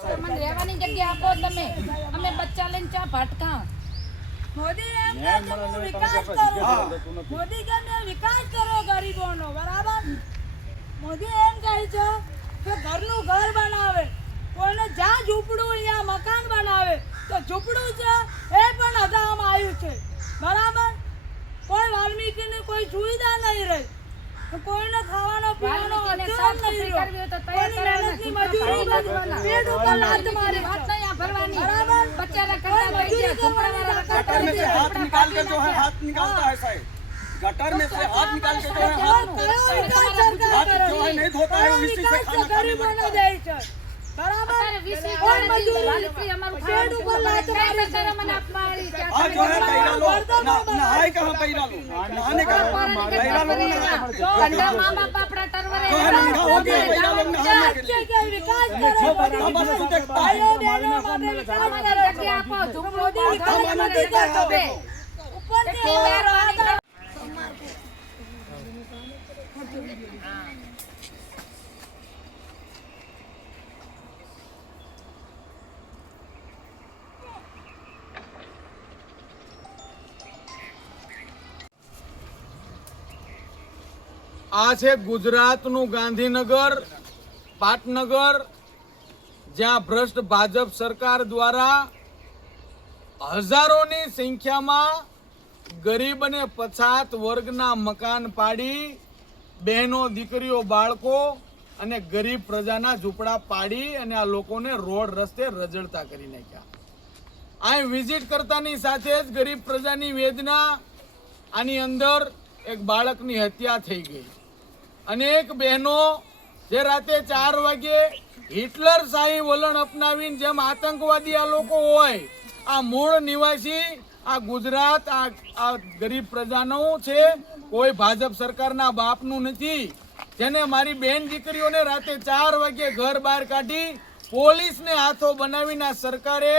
તમને રહેવાની જગ્યા આપો તમે અમે બચ્ચા લઈને ચા મોદી વિકાસ કરો મોદી વિકાસ કરો ગરીબોનો બરાબર મોદી એમ કહે છે કે ઘરનું ઘર બનાવે કોઈને જ્યાં ઝૂંપડું અહીંયા મકાન બનાવે તો ઝૂંપડું છે એ પણ હટાવવામાં આવ્યું છે બરાબર કોઈ વાલ્મીકીની કોઈ સુવિધા નહીં રહી કોઈનો ખાવાનો પીવાનો અચોટ નહીં રહ્યો કોઈની મહેનતની મજૂરી પેટ ઉપર લાત મારી વાત નહીં આ ભરવાની બરાબર બચારા કરતા મજૂરી કરવાની ગટર મે સે હાથ નિકાલ કે જો હે હાથ નિકાલતા હે સાહેબ गटर में से हाथ निकाल के जो है हाथ हाथ जो है नहीं धोता है उसी से खाना खाने लगता है બરાબર આ છે ગુજરાતનું ગાંધીનગર પાટનગર જ્યાં ભ્રષ્ટ ભાજપ સરકાર દ્વારા હજારોની સંખ્યામાં ગરીબ અને પછાત વર્ગના મકાન પાડી બહેનો દીકરીઓ બાળકો અને ગરીબ પ્રજાના ઝૂંપડા પાડી અને આ લોકોને રોડ રસ્તે રજળતા કરી નાખ્યા અહીં વિઝિટ કરતાની સાથે જ ગરીબ પ્રજાની વેદના આની અંદર એક બાળકની હત્યા થઈ ગઈ અનેક બહેનો જે રાતે ચાર વાગે હિટલર શાહી વલણ અપનાવીને જેમ આતંકવાદી આ લોકો હોય આ મૂળ નિવાસી આ ગુજરાત આ આ ગરીબ પ્રજાનો છે કોઈ ભાજપ સરકારના બાપનું નથી જેને મારી બેન દીકરીઓને રાતે ચાર વાગે ઘર બહાર કાઢી પોલીસને હાથો બનાવીને આ સરકારે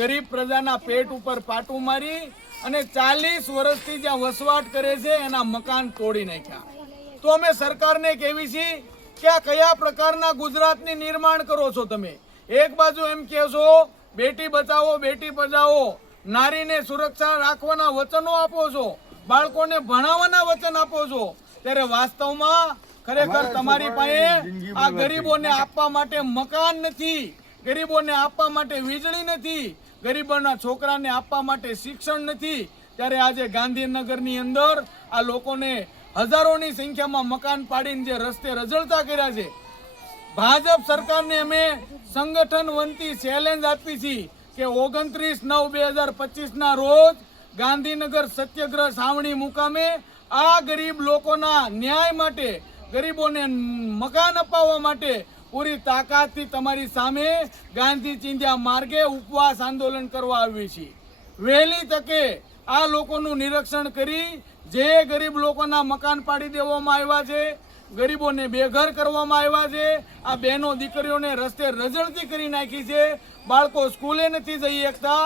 ગરીબ પ્રજાના પેટ ઉપર પાટું મારી અને ચાલીસ વર્ષથી જ્યાં વસવાટ કરે છે એના મકાન તોડી નાખ્યા તો અમે સરકારને કહેવી છીએ કે આ કયા પ્રકારના ગુજરાતની નિર્માણ કરો છો તમે એક બાજુ એમ કહેશો બેટી બચાવો બેટી બચાવો નારીને સુરક્ષા રાખવાના વચનો આપો છો બાળકોને ભણાવવાના વચન આપો છો ત્યારે વાસ્તવમાં ખરેખર તમારી પાસે આ ગરીબોને આપવા માટે મકાન નથી ગરીબોને આપવા માટે વીજળી નથી ગરીબોના છોકરાને આપવા માટે શિક્ષણ નથી ત્યારે આજે ગાંધીનગરની અંદર આ લોકોને હજારોની સંખ્યામાં મકાન પાડીને જે રસ્તે રઝળતા કર્યા છે ભાજપ સરકારને અમે સંગઠન વંતી ચેલેન્જ આપી છે કે ઓગણત્રીસ નવ બે હજાર પચીસના રોજ ગાંધીનગર સત્યાગ્રહ સાવણી મુકામે આ ગરીબ લોકોના ન્યાય માટે ગરીબોને મકાન અપાવવા માટે પૂરી તાકાતથી તમારી સામે ગાંધી ચિંધ્યા માર્ગે ઉપવાસ આંદોલન કરવા આવી છે વહેલી તકે આ લોકોનું નિરીક્ષણ કરી જે ગરીબ લોકોના મકાન પાડી દેવામાં આવ્યા છે ગરીબોને બેઘર કરવામાં આવ્યા છે આ બહેનો દીકરીઓને રસ્તે રઝળતી કરી નાખી છે બાળકો સ્કૂલે નથી જઈ શકતા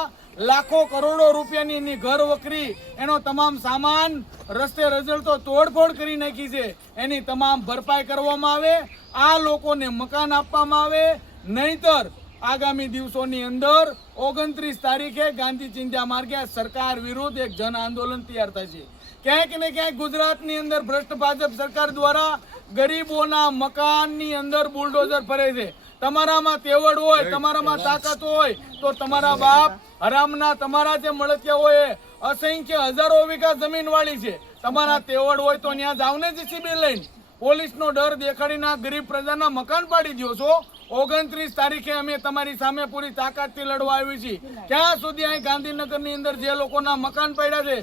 લાખો કરોડો રૂપિયાની એની ઘર વકરી એનો તમામ સામાન રસ્તે રઝળતો તોડફોડ કરી નાખી છે એની તમામ ભરપાઈ કરવામાં આવે આ લોકોને મકાન આપવામાં આવે નહીતર આગામી દિવસોની અંદર ઓગણત્રીસ તારીખે ગાંધી ચિંધ્યા માર્ગે સરકાર વિરુદ્ધ એક જન આંદોલન તૈયાર થશે ક્યાંક ને ક્યાંક ગુજરાતની અંદર ભ્રષ્ટ ભાજપ સરકાર દ્વારા ગરીબોના મકાનની અંદર બુલડોઝર ફરે છે તમારામાં તેવડ હોય તમારામાં તાકાત હોય તો તમારા બાપ હરામના તમારા જે મળતિયા હોય અસંખ્ય હજારો વીઘા જમીન વાળી છે તમારા તેવડ હોય તો ત્યાં જાવને જ જીસીબી લઈને પોલીસનો ડર દેખાડીને ગરીબ પ્રજાના મકાન પાડી દો છો ઓગણત્રીસ તારીખે અમે તમારી સામે પૂરી તાકાતથી લડવા આવી છીએ ક્યાં સુધી અહીં ગાંધીનગરની અંદર જે લોકોના મકાન પડ્યા છે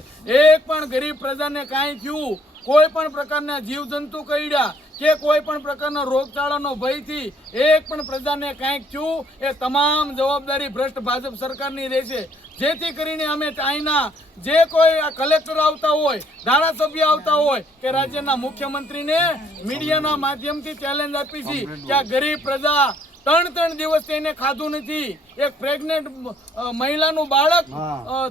એક પણ ગરીબ પ્રજાને કાંઈ થયું કોઈ પણ પ્રકારના જીવજંતુ કરડ્યા કે કોઈ પણ પ્રકારનો રોગચાળાનો ભયથી એક પણ પ્રજાને કાંઈક થયું એ તમામ જવાબદારી ભ્રષ્ટ ભાજપ સરકારની રહેશે જેથી કરીને અમે ચાઇના જે કોઈ કલેક્ટર આવતા હોય ધારાસભ્ય આવતા હોય કે રાજ્યના મુખ્યમંત્રીને મીડિયાના માધ્યમથી ચેલેન્જ આપી છે કે આ ગરીબ પ્રજા ત્રણ ત્રણ દિવસથી એને ખાધું નથી એક પ્રેગ્નેન્ટ મહિલાનું બાળક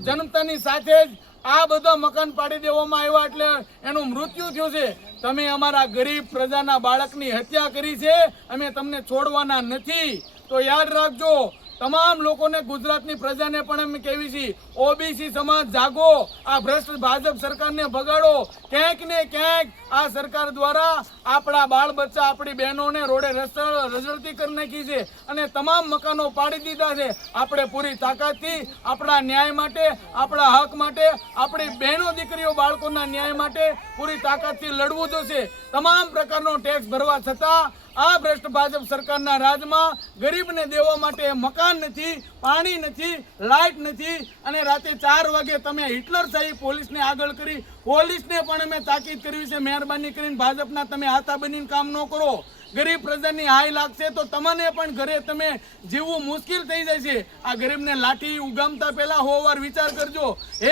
જન્મતાની સાથે જ આ બધા મકાન પાડી દેવામાં આવ્યા એટલે એનું મૃત્યુ થયું છે તમે અમારા ગરીબ પ્રજાના બાળકની હત્યા કરી છે અમે તમને છોડવાના નથી તો યાદ રાખજો તમામ લોકોને ગુજરાતની પ્રજાને પણ અમે કહેવી છે ઓબીસી સમાજ જાગો આ ભ્રષ્ટ ભાજપ સરકારને ભગાડો ક્યાંક ને ક્યાંક આ સરકાર દ્વારા આપણા બાળ બચ્ચા આપણી બહેનોને રોડે રઝળતી કરી નાખી છે અને તમામ મકાનો પાડી દીધા છે આપણે પૂરી તાકાતથી આપણા ન્યાય માટે આપણા હક માટે આપણી બહેનો દીકરીઓ બાળકોના ન્યાય માટે પૂરી તાકાતથી લડવું જોશે તમામ પ્રકારનો ટેક્સ ભરવા છતાં આ ભ્રષ્ટ ભાજપ સરકારના રાજમાં ગરીબને દેવા માટે મકાન નથી પાણી નથી લાઇટ નથી અને રાતે ચાર વાગે તમે હિટલર સહી પોલીસને આગળ કરી પોલીસને પણ અમે તાકીદ કરવી છે મહેરબાની કરીને ભાજપના તમે હાથા બનીને કામ ન કરો ગરીબ પ્રજાની હાય લાગશે તો તમને પણ ઘરે તમે જીવવું મુશ્કેલ થઈ જાય છે આ ગરીબને લાઠી ઉગામતા પહેલાં હોવાર વિચાર કરજો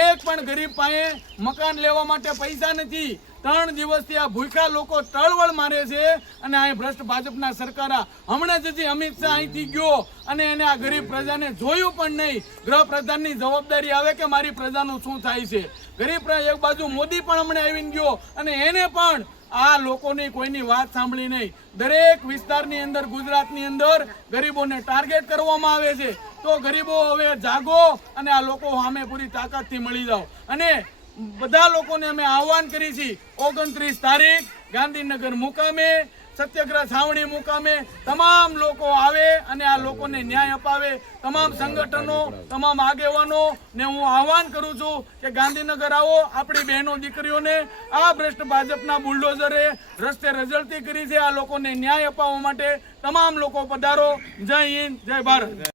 એક પણ ગરીબ પાસે મકાન લેવા માટે પૈસા નથી ત્રણ દિવસથી આ ભૂખ્યા લોકો તળવળ મારે છે અને અહીં ભ્રષ્ટ ભાજપના સરકાર હમણાં જ જે અમિત શાહ અહીંથી ગયો અને એને આ ગરીબ પ્રજાને જોયું પણ નહીં પ્રધાનની જવાબદારી આવે કે મારી પ્રજાનું શું થાય છે ગરીબ એક બાજુ મોદી પણ હમણાં આવીને ગયો અને એને પણ આ લોકોની કોઈની વાત સાંભળી નહીં દરેક વિસ્તારની અંદર ગુજરાતની અંદર ગરીબોને ટાર્ગેટ કરવામાં આવે છે તો ગરીબો હવે જાગો અને આ લોકો સામે પૂરી તાકાતથી મળી જાઓ અને બધા લોકોને અમે આહવાન કરી છીએ ઓગણત્રીસ તારીખ ગાંધીનગર મુકામે સત્યગ્રહ છાવણી મુકામે તમામ લોકો આવે અને આ લોકોને ન્યાય અપાવે તમામ સંગઠનો તમામ આગેવાનો ને હું આહવાન કરું છું કે ગાંધીનગર આવો આપણી બહેનો દીકરીઓને આ ભ્રષ્ટ ભાજપના બુલડોઝરે રસ્તે રજળતી કરી છે આ લોકોને ન્યાય અપાવવા માટે તમામ લોકો પધારો જય હિન્દ જય ભારત